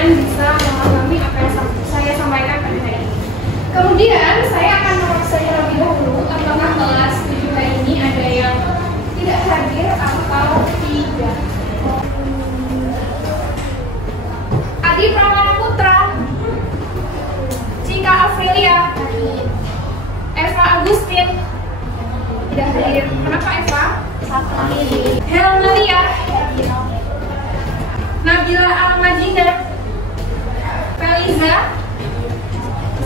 kalian bisa memahami apa yang saya sampaikan pada hari ini. Kemudian saya akan memaksanya terlebih dahulu apakah kelas 7 hari ini ada yang tidak hadir atau tidak. Adi Pramana Putra, Cika Aprilia, Eva Agustin tidak hadir. Kenapa Eva? Helmelia, Nabila Almajina, Feliza,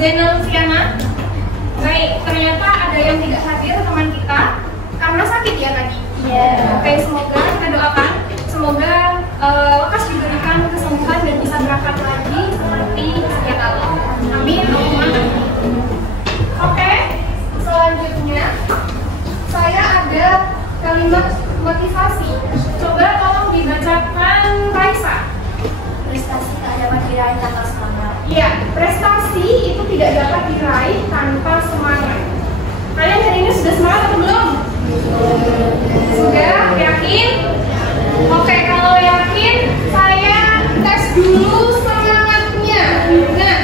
Zainal Fiana. Baik, ternyata ada yang tidak hadir teman kita karena sakit ya tadi. Oke, semoga kita doakan semoga lekas diberikan kesembuhan dan bisa berangkat lagi seperti sedia kala. Amin. Oke, selanjutnya saya ada kalimat motivasi. Coba tolong dibacakan Raisa. Prestasi tak dapat diraih tanpa semangat. Iya, prestasi itu tidak dapat diraih tanpa semangat. Kalian hari ini sudah semangat atau belum? Sudah? Yakin? Oke, kalau yakin, saya tes dulu semangatnya. Nah,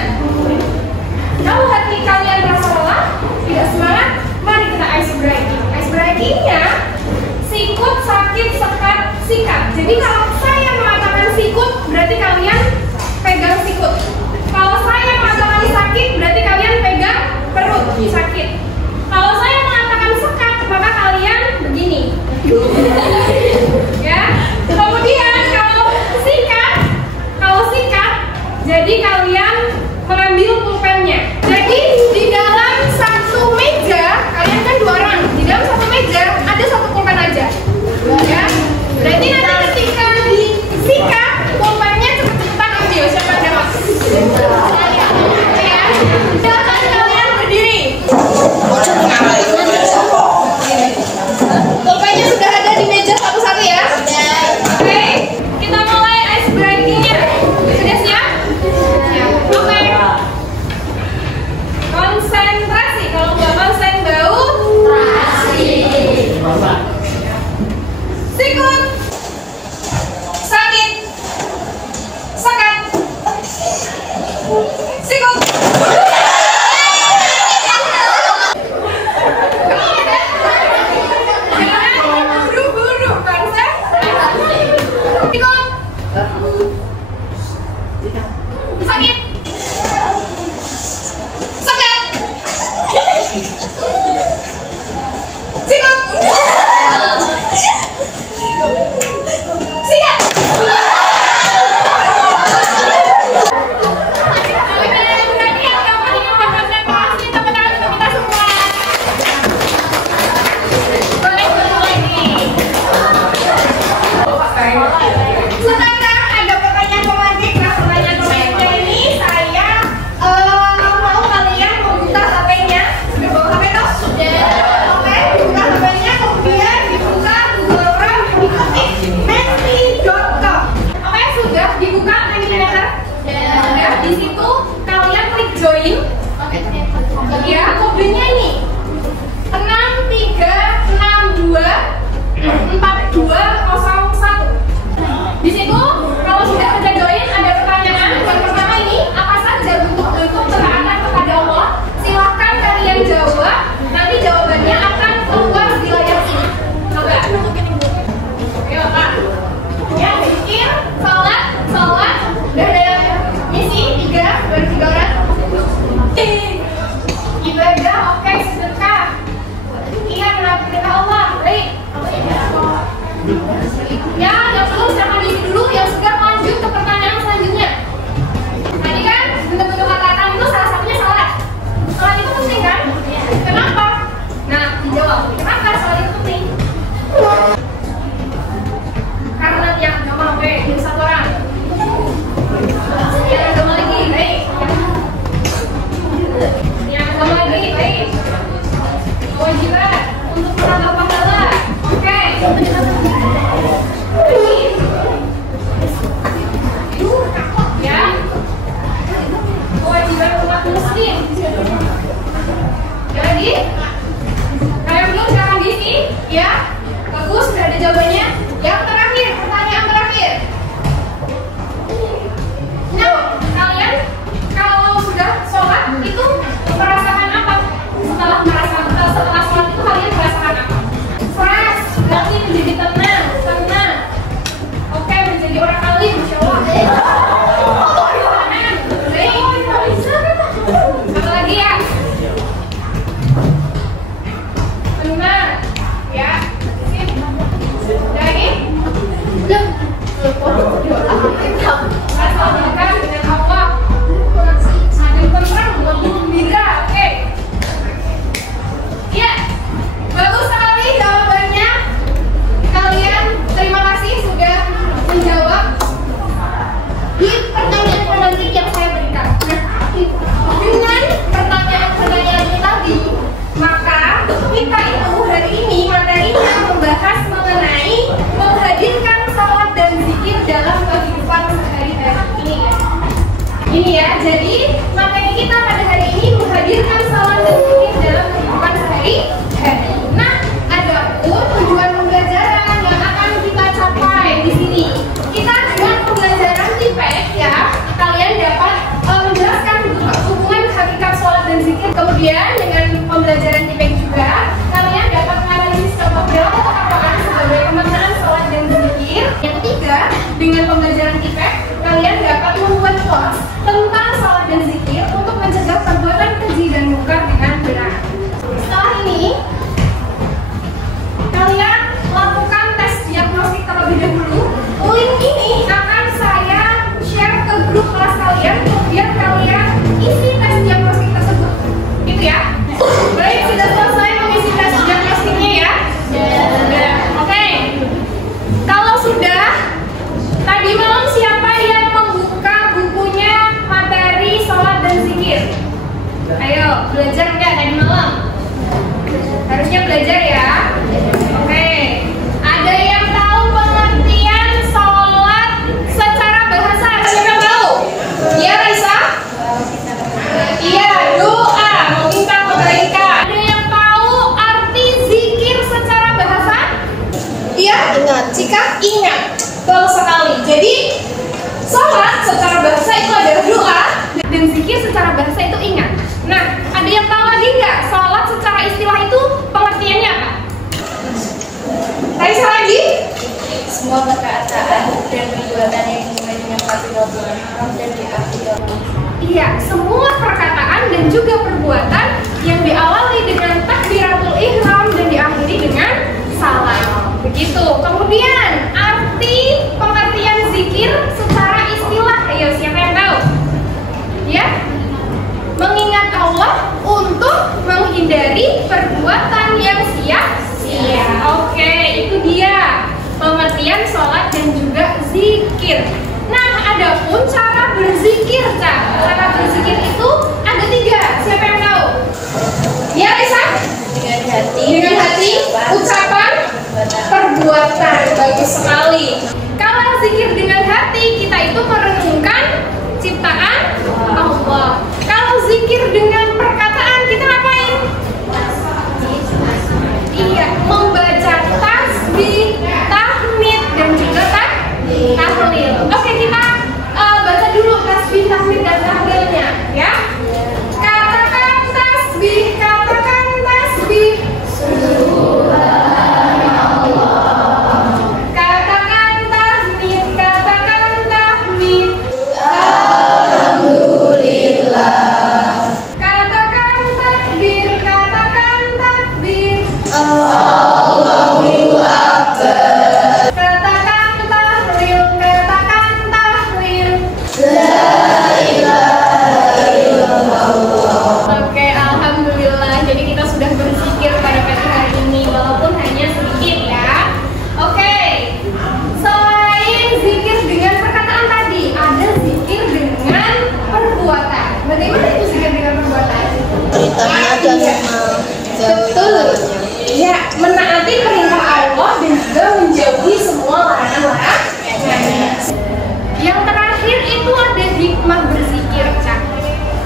kalau hati kalian terasa lelah, tidak semangat, mari kita ice breaking. Ice breakingnya, sikut, sakit, sekat, sikat. Jadi kalau saya mengatakan sikut, berarti kalian pegang sikut. Kalau saya mengatakan sakit, berarti kalian pegang perut, sakit. Kalau saya mengatakan sekat, maka kalian begini. Ya. Kemudian kalau sikat, jadi kalian mengambil pulpennya. Jadi di dalam satu meja, kalian kan 2 orang. Di dalam satu meja ada 1 pulpen aja. Ya. Berarti nanti ketika disikat, pulpennya cepet-cepetan ambil. Siapa yang jawab? Ya. Silakan kalian berdiri. Pulpennya sudah ada di meja satu-satu ya? Oke, kita mulai ice breakingnya. Sudah siap? Siap. Oke. Konsentrasi. Kalau nggak konsen bau. Sikut. Sakit. Sekat. Sikut. Buru-buru konsen. Sikut. Sakit. Sekat. Sikut. Sikat. Sekarang ada pertanyaan pemancing. Nah, pertanyaan pemancing ini saya mau kalian membuka HP-nya. Sudah bawa HP toh? Sudah. Oke, buka HP-nya, kemudian dibuka Google Chrome, diketik menti.com. Oke, sudah dibuka Mentimeter? Sudah. Di situ kalian klik join. Ya, kodenya ini 63624201. Di situ kalau sudah ada join ada pertanyaan. Yang pertama ini, apa saja bentuk-bentuk ketaatan kepada Allah? Silahkan kalian jawab. Nanti jawabannya akan keluar di layar ini. Coba. Ayo Pak. Ya, zikir, sholat. Udah ada yang misi 3, baru 3 orang. Ibadah, oke, sedekah. Ingat menaati perintah Allah. Baik. Ya, yang belum silakan diisi dulu, yang sudah lanjut ke pertanyaan selanjutnya. Tadi kan bentuk-bentuk ketaatan itu salah satunya salat. Salat itu penting kan? Kenapa? Nah, dijawab. Kenapa salat itu penting? Karena tiap agama, oke, jadi 1 orang. Tiap agama lagi, baik. Tiap agama lagi, baik. Kewajiban untuk menambah pahala. Oke. Ini ya, jadi materi kita pada hari ini menghadirkan salat dan zikir dalam kehidupan sehari-hari. Nah, adapun tujuan pembelajaran yang akan kita capai di sini, kita dengan pembelajaran TIPEK ya, kalian dapat menjelaskan hubungan hakikat salat dan zikir. Kemudian dengan pembelajaran TIPEK juga, kalian dapat menganalisis beberapa apaan sebagai pemaknaan salat dan zikir. Yang ketiga, dengan pembelajaran TIPEK, kalian dapat membuat kelas tentang salat dan zikir untuk mencegah perbuatan keji dan munkar dengan benar. Setelah ini, kalian lakukan tes diagnostik terlebih dahulu. Link ini akan saya share ke grup kelas kalian, kemudian kalian isi tes diagnostik tersebut. Gitu ya. Baik, sudah selesai mengisi tes diagnostiknya ya? Sudah. Oke. Kalau sudah, tadi malam siapa yang membuka bukunya materi sholat dan zikir? Ayo, belajar nggak tadi malam? Harusnya belajar ya. Oke. Ada yang tahu pengertian sholat secara bahasa? Siapa yang tahu? Iya, Raisa? Iya, doa meminta kebaikan. Ada yang tahu arti zikir secara bahasa? Iya, ingat. Jika ingat, betul sekali. Jadi sholat secara bahasa itu adalah doa dan zikir secara bahasa itu ingat. Nah, ada yang tahu lagi nggak sholat secara istilah itu pengertiannya apa? Raisa lagi? Semua perkataan dan perbuatan yang dimulai dengan takbiratul ihram dan diakhiri dengan Iya, semua perkataan dan juga perbuatan yang diawali dengan takbiratul ihram dan diakhiri dengan salam. Begitu. Kemudian arti pengertian zikir secara istilah. Ayo, siapa yang tahu? Ya? Mengingat Allah untuk menghindari perbuatan yang sia-sia. Oke, itu dia pengertian sholat dan juga zikir. Nah, adapun cara berzikir, cara berzikir itu ada 3. Siapa yang tahu? Ya, Risa? dengan hati, ucapan, perbuatan. Bagus sekali. Kalau zikir dengan hati, kita itu merenungkan ciptaan Allah. Kalau zikir dengan perkataan, kita ngapain? Iya, membaca tasbih, tahmid, dan juga tahlil. Oke, kita baca dulu tasbih, tahmid, dan tahlilnya ya. Katakan tasbih, katakan tasbih. Katakan tahmid, katakan tahmid. Katakan takbir, katakan takbir. Allahu Akbar. Katakan tahlil, katakan tahlil. La ilaha illallah. Oke, alhamdulillah. Jadi kita sudah berzikir pada pagi hari ini, walaupun hanya sedikit ya. Oke, selain zikir dengan perkataan tadi, ada zikir dengan perbuatan. Bagaimana itu zikir dengan perbuatan? Perintahnya dan Betul. Ya, menaati perintah Allah dan juga menjauhi semua larangan-larangannya. Yang terakhir itu ada hikmah berzikir, Cak.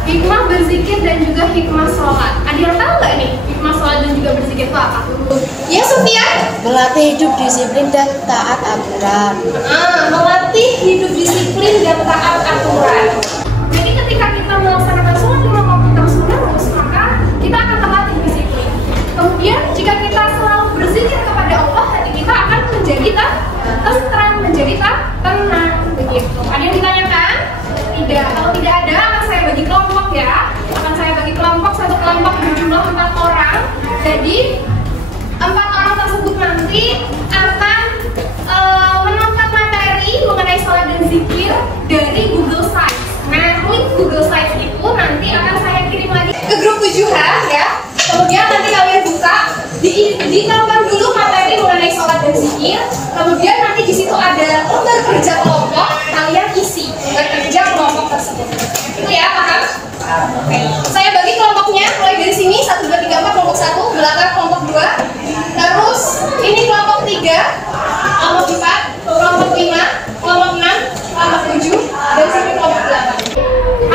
Hikmah berzikir dan juga hikmah sholat. Ada yang tahu nggak nih hikmah sholat dan juga berzikir itu apa? Ya, Sofia? melatih hidup disiplin dan taat aturan. Melatih hidup disiplin dan taat aturan. Jadi ketika kita melaksanakan sholat lima waktu terus, maka kita akan terlatih disiplin. Kemudian jika kita selalu berzikir kepada Allah, hati kita akan menjadi tenang, menjadi tenang. Begitu. Ada yang ditanyakan? Tidak. Kalau tidak ada, akan saya bagi kelompok ya. Akan saya bagi kelompok, satu kelompok berjumlah 4 orang. Jadi 4 orang tersebut nanti akan menonton materi mengenai sholat dan zikir dari Google Sites. Nah, link Google Sites itu nanti akan saya kirim lagi ke grup 7H ya. Kemudian nanti kalian buka, ditonton dulu materi mengenai sholat dan zikir. Kemudian nanti di situ ada lembar kerja kelompok, kalian isi lembar kerja kelompok tersebut. Itu ya, paham? Oke. Saya bagi kelompoknya mulai dari sini 1, 2, 3, 4, kelompok 1, belakang kelompok 2. Terus ini kelompok 3, kelompok 4, kelompok 5, kelompok 6, kelompok 7, dan sampai kelompok 8.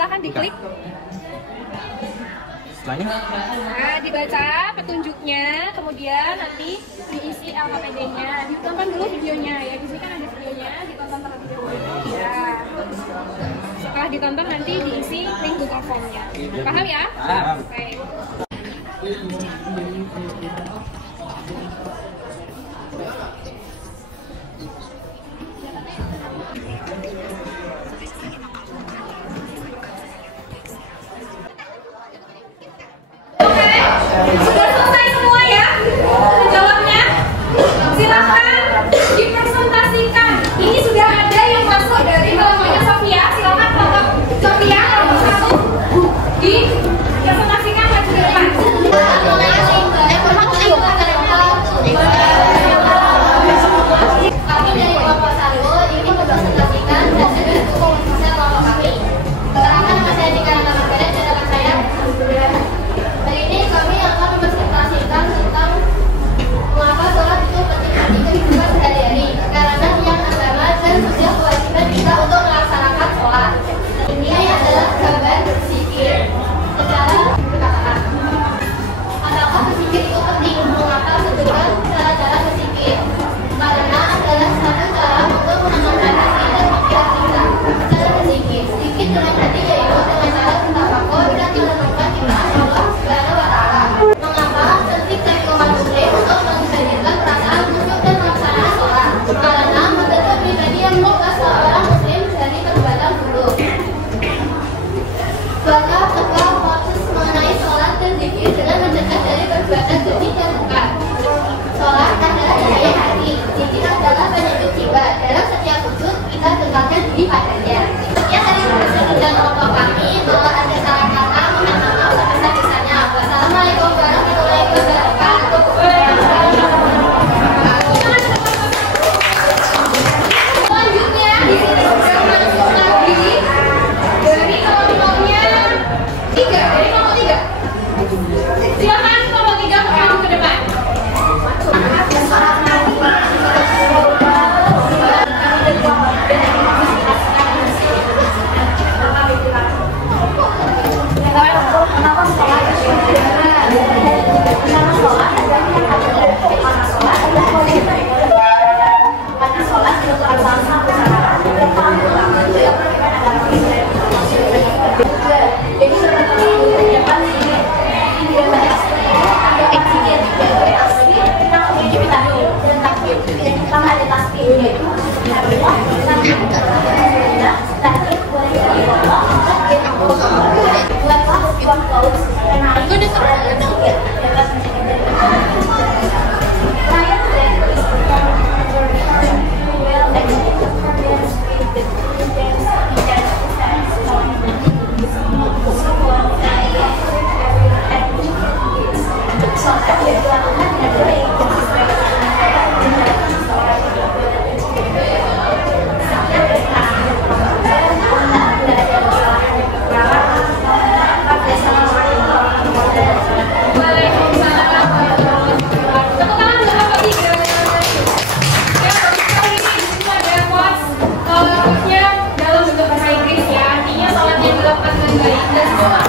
silahkan diklik. Nah, dibaca petunjuknya, kemudian nanti diisi LKPD-nya. Ditonton dulu videonya ya. Di sini kan ada videonya, ditonton terlebih dahulu. Ya. Setelah ditonton nanti diisi link Google Form-nya. Paham ya? Oke. Sudah selesai semua ya? Jawabnya? Silakan dipresentasikan. Ini sudah ada yang masuk dari kelompoknya Sofia. Silakan kelompok Sofia kelompok 1 dipresentasikan maju ke depan. Kami dari kelompok 1 ingin mempresentasikan hasil dari komposisi kelompok kami. Perkenalkan nama saya Dika Namaskara dan nama saya hari ini kami akan mempresentasikan tentang mengapa sholat itu penting bagi kehidupan sehari-hari. Karena tiang agama dan sosial kewajiban kita untuk melaksanakan sholat. Ini adalah gambar berzikir secara perkataan. Apakah berzikir itu penting? Mengapa sebutkan cara-cara berzikir? Karena adalah satu cara untuk menenangkan hati dan pikiran kita. Cara berzikir, zikir dengan hati yaitu dengan cara bertafakur dan menenangkan kita Allah Subhanahu wa Ta'ala. Mengapa penting bagi umat muslim untuk menghadirkan perasaan khusyuk dan pelaksanaan sholat? Karena membentuk pribadi yang ikhlas seorang muslim dari perbuatan buruk. Maka tegak proses mengenai sholat dan zikir dengan mencegah dari perbuatan keji dan bukan. Sholat adalah cahaya hati, zikir adalah penyejuk jiwa. Dalam setiap sujud kita tegakkan diri padanya. Yang dari persetujuan kelompok kami bahwa ada salah kata mohon maaf sebesar-besarnya. Wassalamualaikum warahmatullahi wabarakatuh. Selanjutnya di sini sudah masuk lagi dari kelompoknya 3, dari kelompok 3. Silakan kelompok 3 maju ke depan. Dalam bentuk bahasa Inggris ya, artinya sholatnya dilakukan dengan baik dan semua